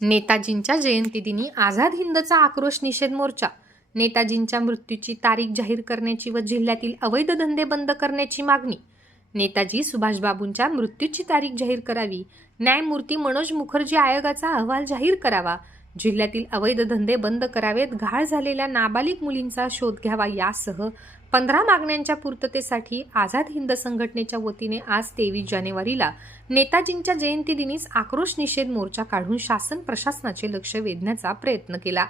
नेताजींच्या जयंतीदिनी आझाद हिंदचा आक्रोश निषेध मोर्चा. नेताजींच्या मृत्यूची तारीख जाहीर करण्याची व जिल्ह्यातील अवैध धंदे बंद करण्याची मागणी. नेताजी सुभाषबाबूंच्या मृत्यूची तारीख जाहीर करावी. न्यायमूर्ती मनोज मुखर्जी आयोगाचा अहवाल जाहीर करावा. जिल्ह्यातील अवैध धंदे बंद करावेत घाळ झालेल्या नाबालिक मुलींचा शोध घ्यावा यासह पंधरा मागण्यांच्या पूर्ततेसाठी आझाद हिंद संघटनेच्या वतीने आज तेवीस जानेवारीला नेताजींच्या जयंतीदिनीच आक्रोश निषेध मोर्चा काढून शासन प्रशासनाचे लक्ष वेधण्याचा प्रयत्न केला.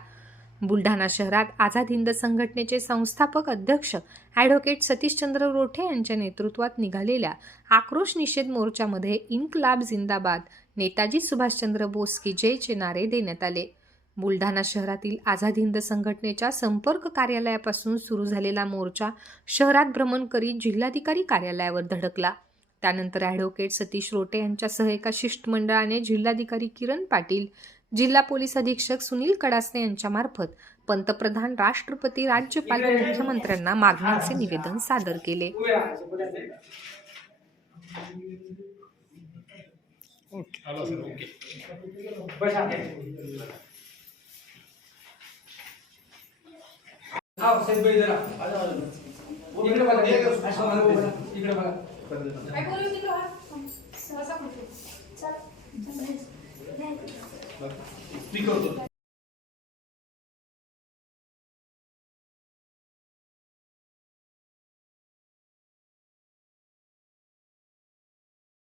बुलढाणा शहरात आझाद हिंद संघटनेचे संस्थापक अध्यक्ष ॲडव्होकेट सतीशचंद्र रोठे यांच्या नेतृत्वात निघालेल्या आक्रोश निषेध मोर्चामध्ये इन्कलाब जिंदाबाद नेताजी सुभाषचंद्र बोस की जयचे नारे देण्यात आले. बुलढाणा शहरातील आझाद हिंद संघटनेच्या संपर्क कार्यालयापासून सुरू झालेला मोर्चा शहरात भ्रमण करीत जिल्हाधिकारी कार्यालयावर धडकला. त्यानंतर ॲडव्होकेट सतीश रोटे यांच्यासह एका शिष्टमंडळाने जिल्हाधिकारी किरण पाटील जिल्हा पोलीस अधीक्षक सुनील कडासने यांच्यामार्फत पंतप्रधान राष्ट्रपती राज्यपाल व मुख्यमंत्र्यांना मागण्यांचे निवेदन सादर केले. हॅलो सर ओके हा साहेब बाई जरा. इकडे बघा इकडे बघा. काय बोलू तिकडं? हा? सहसा कुठे? चल. स्पीकर होतो